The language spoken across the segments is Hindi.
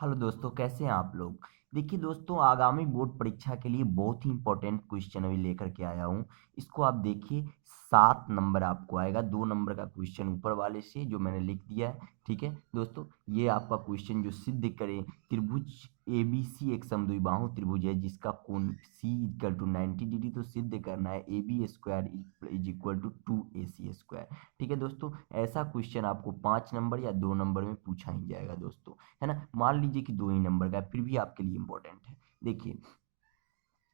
हेलो दोस्तों, कैसे हैं आप लोग। देखिए दोस्तों, आगामी बोर्ड परीक्षा के लिए बहुत ही इंपॉर्टेंट क्वेश्चन अभी लेकर के आया हूँ। इसको आप देखिए, 7 नंबर आपको आएगा। 2 नंबर का क्वेश्चन ऊपर वाले से जो मैंने लिख दिया है। ठीक है दोस्तों, ये आपका क्वेश्चन जो सिद्ध करे त्रिभुज ए बी सी एक समद्विबाहु त्रिभुज है जिसका कोण सी इक्वल टू 90 डिग्री। तो सिद्ध करना है A B square is equal to 2ac स्क्वायर। ठीक है दोस्तों, ऐसा क्वेश्चन आपको 5 नंबर या 2 नंबर में पूछा ही जाएगा दोस्तों, है ना। मान लीजिए कि 2 ही नंबर का है, फिर भी आपके लिए इंपॉर्टेंट है। देखिए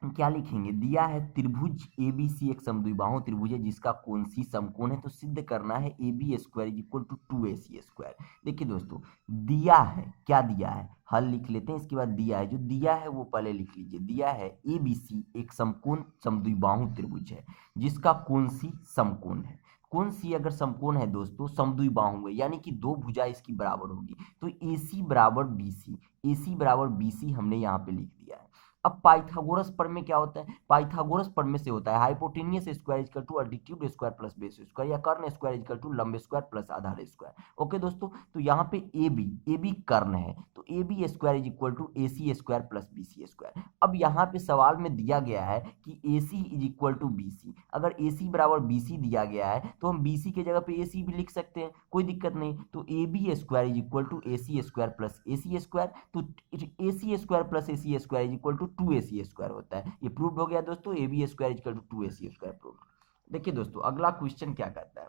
क्या लिखेंगे, दिया है त्रिभुज ए बी सी एक समद्विबाहु त्रिभुज है जिसका कोण सी समकोण है। तो सिद्ध करना है A B square is equal to 2ac स्क्वायर। देखिए दोस्तों, दिया है, क्या दिया है, हल लिख लेते हैं। इसके बाद दिया है, जो दिया है वो पहले लिख लीजिए। दिया है ए बी सी एक समकोण समद्विबाहु त्रिभुज है जिसका कोण सी समकोण है। कोण सी अगर समकोण है दोस्तों, समद्विबाहु है, यानी कि दो भुजा इसकी बराबर होगी। तो ए सी बराबर बी सी, ए सी बराबर बी सी हमने यहाँ पे लिख दिया है। अब पाइथागोरस प्रमेय क्या होता है, पाइथागोरस प्रमेय से होता है hypotenuse square equal to altitude square plus base square, या कर्ण स्क्वायर इक्वल टू लंब स्क्वायर प्लस आधार स्क्वायर। ओके दोस्तों, तो यहाँ पे ए बी कर्ण है, तो A B square is equal to A C square plus B C square. अब यहाँ पे सवाल में दिया गया है कि A C is equal to B C. अगर ए सी बराबर बी सी दिया गया है तो हम बी सी के जगह पे ए सी भी लिख सकते हैं, कोई दिक्कत नहीं। तो A B square is equal to A C square plus A C square. तो A C square plus A C square is equal to 2ac square होता है। ये प्रूव हो गया दोस्तों, A B square is equal to 2ac square prove. देखिए दोस्तों, अगला क्वेश्चन क्या कहता है।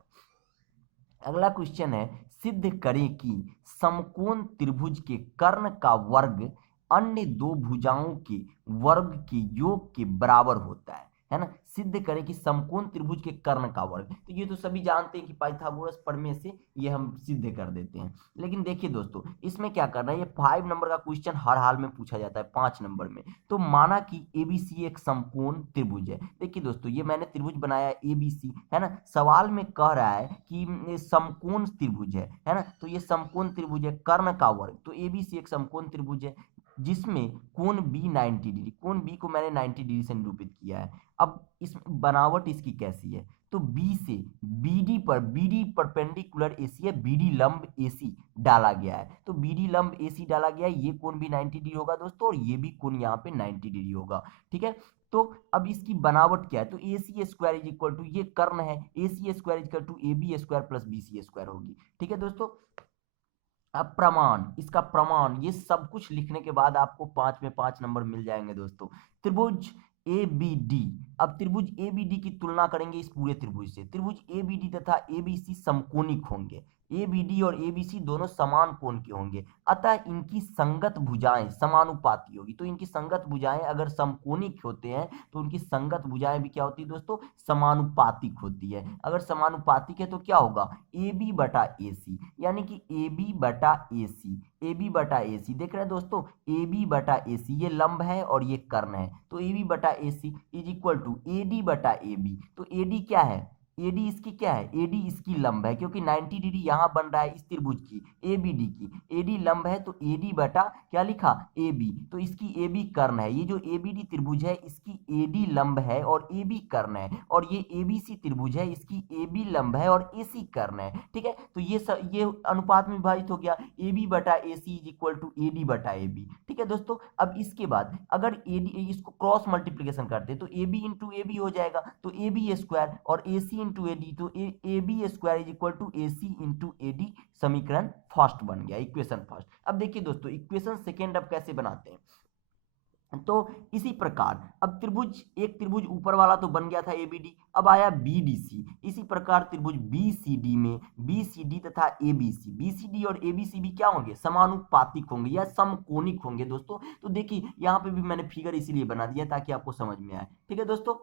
अगला क्वेश्चन है, सिद्ध करें कि समकोण त्रिभुज के कर्ण का वर्ग अन्य दो भुजाओं के वर्ग के योग के बराबर होता है ना। सिद्ध करें कि समकोण त्रिभुज के कर्ण का वर्ग, तो ये तो सभी जानते हैं कि पाइथागोरस प्रमेय से ये हम सिद्ध कर देते हैं। लेकिन देखिए दोस्तों, इसमें क्या करना है, ये 5 नंबर का क्वेश्चन हर हाल में पूछा जाता है 5 नंबर में। तो माना कि एबीसी एक समकोण त्रिभुज है। देखिए दोस्तों, ये मैंने त्रिभुज बनाया एबीसी, है ना। सवाल में कह रहा है कि समकोण त्रिभुज है ना। तो ये समकोण त्रिभुज है, कर्ण का वर्ग, तो एबीसी एक समकोण त्रिभुज है जिसमें कोण बी 90 डिग्री, कोण बी को मैंने 90 डिग्री से निरूपित किया है। अब इस बनावट इसकी कैसी है, तो बी से बीडी परपेंडिकुलर एसी है, बीडी लंब एसी डाला गया है। तो बीडी लंब एसी डाला गया है, ये कोण भी 90 डिग्री होगा दोस्तों, और ये भी कोण यहाँ पे 90 डिग्री होगा। ठीक है, तो अब इसकी बनावट क्या है, तो A C square is equal to, ये कर्ण है, A C square is equal to A B square plus B C square होगी। ठीक है दोस्तों, अब प्रमाण, इसका प्रमाण, ये सब कुछ लिखने के बाद आपको 5 में 5 नंबर मिल जाएंगे दोस्तों। त्रिभुज ए बी डी, अब त्रिभुज ए बी डी की तुलना करेंगे इस पूरे त्रिभुज से। त्रिभुज ए बी डी तथा ए बी सी समकोणिक होंगे, ए बी डी और ए बी सी दोनों समान कोण के होंगे, अतः इनकी संगत भुजाएं समानुपाती होगी। तो इनकी संगत भुजाएं अगर समकोणिक होते हैं तो उनकी संगत भुजाएं भी क्या होती है दोस्तों, समानुपातिक होती है। अगर समानुपातिक है तो क्या होगा, ए बी बटा ए सी, यानी कि ए बी बटा ए सी, ए बी बटा ए सी, देख रहे हैं दोस्तों, ए बी बटा ए सी, ये लंब है और ये कर्ण है, तो ए बी बटा A C is equal to A D बटा ए बी। तो ए डी क्या है, एडी इसकी क्या है, एडी इसकी लंब है, क्योंकि 90 डिग्री यहां बन रहा है इस त्रिभुज की एबीडी की, एडी लंब है, तो एडी बटा क्या लिखा, एबी, तो इसकी एबी कर्ण है। ये जो एबीडी त्रिभुज है इसकी एडी लंब है और एबी कर्ण है, और ये एबीसी त्रिभुज है इसकी एबी लंब है और एसी कर्ण है। ठीक है, तो ये अनुपात में विभाजित हो गया, एबी बटा AC is equal to AD बटा एबी। ठीक है दोस्तों, अब इसके बाद अगर एडी इसको क्रॉस मल्टीप्लीकेशन करते हैं तो एबी इंटू एबी हो जाएगा, तो एबी स्क्वायर और एसी इंटू एडी, तो A B square is equal to A C into A D. समीकरण फर्स्ट बन गया, इक्वेशन फर्स्ट। अब देखिए दोस्तों, इक्वेशन सेकेंड अब कैसे बनाते हैं, तो इसी प्रकार अब त्रिभुज, एक त्रिभुज ऊपर वाला तो बन गया था एबीडी, अब आया बीडीसी। इसी प्रकार त्रिभुज बीसीडी में बीसीडी तथा एबीसी, बीसीडी और एबीसी भी क्या होंगे, समानुपातिक होंगे या समकोणिक होंगे दोस्तों। तो देखिए यहाँ पे भी मैंने फिगर इसीलिए बना दिया ताकि आपको समझ में आए। ठीक है दोस्तों,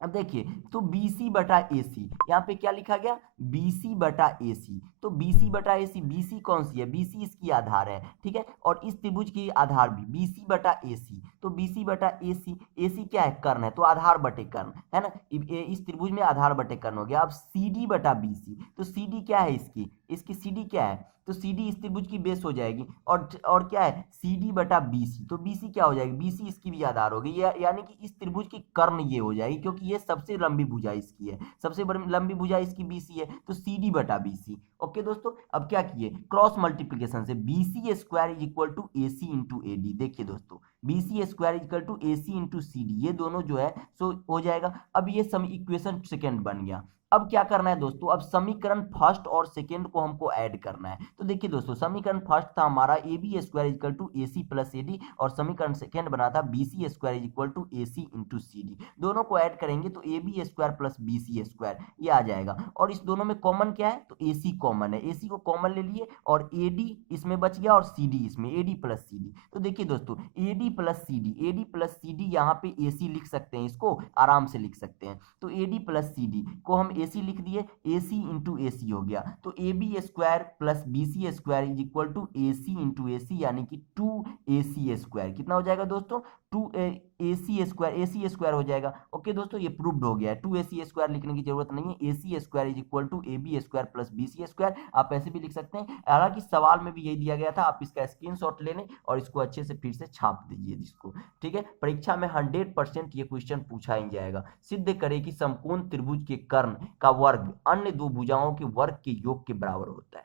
अब देखिए, तो BC बटा AC, यहाँ पे क्या लिखा गया, BC बटा AC, तो BC बटा AC, BC कौन सी है, BC इसकी आधार है। ठीक है, और इस त्रिभुज की आधार भी BC बटा AC, तो BC बटा AC, AC क्या है, कर्ण है, तो आधार बटे कर्ण, है ना। इस त्रिभुज में आधार बटे कर्ण हो गया। अब CD बटा BC, तो CD क्या है इसकी, इसकी CD क्या है, तो सी डी इस त्रिभुज की बेस हो जाएगी, और क्या है, सी डी बटा बी सी, तो बी सी क्या हो जाएगी, बी सी इसकी भी आधार होगी, यानी कि इस त्रिभुज की कर्ण ये हो जाएगी, क्योंकि ये सबसे लंबी भुजा इसकी है, सबसे बड़ी लंबी भुजा इसकी बी सी है, तो सी डी बटा बी सी। ओके दोस्तों, अब क्या किए, क्रॉस मल्टीप्लीकेशन से B C square is equal to A C into A D. देखिए दोस्तों, B C square is equal to A C into C D, ये दोनों जो है सो हो जाएगा। अब ये सम इक्वेशन सेकेंड बन गया। अब क्या करना है दोस्तों, अब समीकरण फर्स्ट और सेकेंड को हमको ऐड करना है। तो देखिए दोस्तों, समीकरण फर्स्ट था हमारा A B square is equal to A C plus A D, और समीकरण सेकेंड बना था B C square is equal to A C into C D. दोनों को ऐड करेंगे तो A B square plus B C square ये आ जाएगा, और इस दोनों में कॉमन क्या है, तो ए सी कॉमन है, ए सी को कॉमन ले लिए, और ए डी इसमें बच गया और सी डी इसमें, A D plus C D. तो देखिए दोस्तों, A D plus C D, A D plus C D, यहाँ पे ए सी लिख सकते हैं, इसको आराम से लिख सकते हैं। तो A D plus C D को हम ए सी लिख दिए, ए सी इंटू ए सी हो गया, तो A B square plus B C square is equal to A C into A C, यानी कि 2ac स्क्वायर। कितना हो जाएगा दोस्तों, टू ए सी स्क्वायर हो जाएगा। ओके दोस्तों, ये प्रूव्ड हो गया है, 2ac स्क्वायर लिखने की जरूरत नहीं है, A C square is equal to A B square plus B C square, आप ऐसे भी लिख सकते हैं। हालांकि सवाल में भी यही दिया गया था, आप इसका स्क्रीनशॉट ले लें और इसको अच्छे से फिर से छाप दीजिए जिसको, ठीक है। परीक्षा में 100% ये क्वेश्चन पूछा ही जाएगा। सिद्ध करे कि समकोण त्रिभुज के कर्ण का वर्ग अन्य दो भुजाओं के वर्ग के योग के बराबर होता है।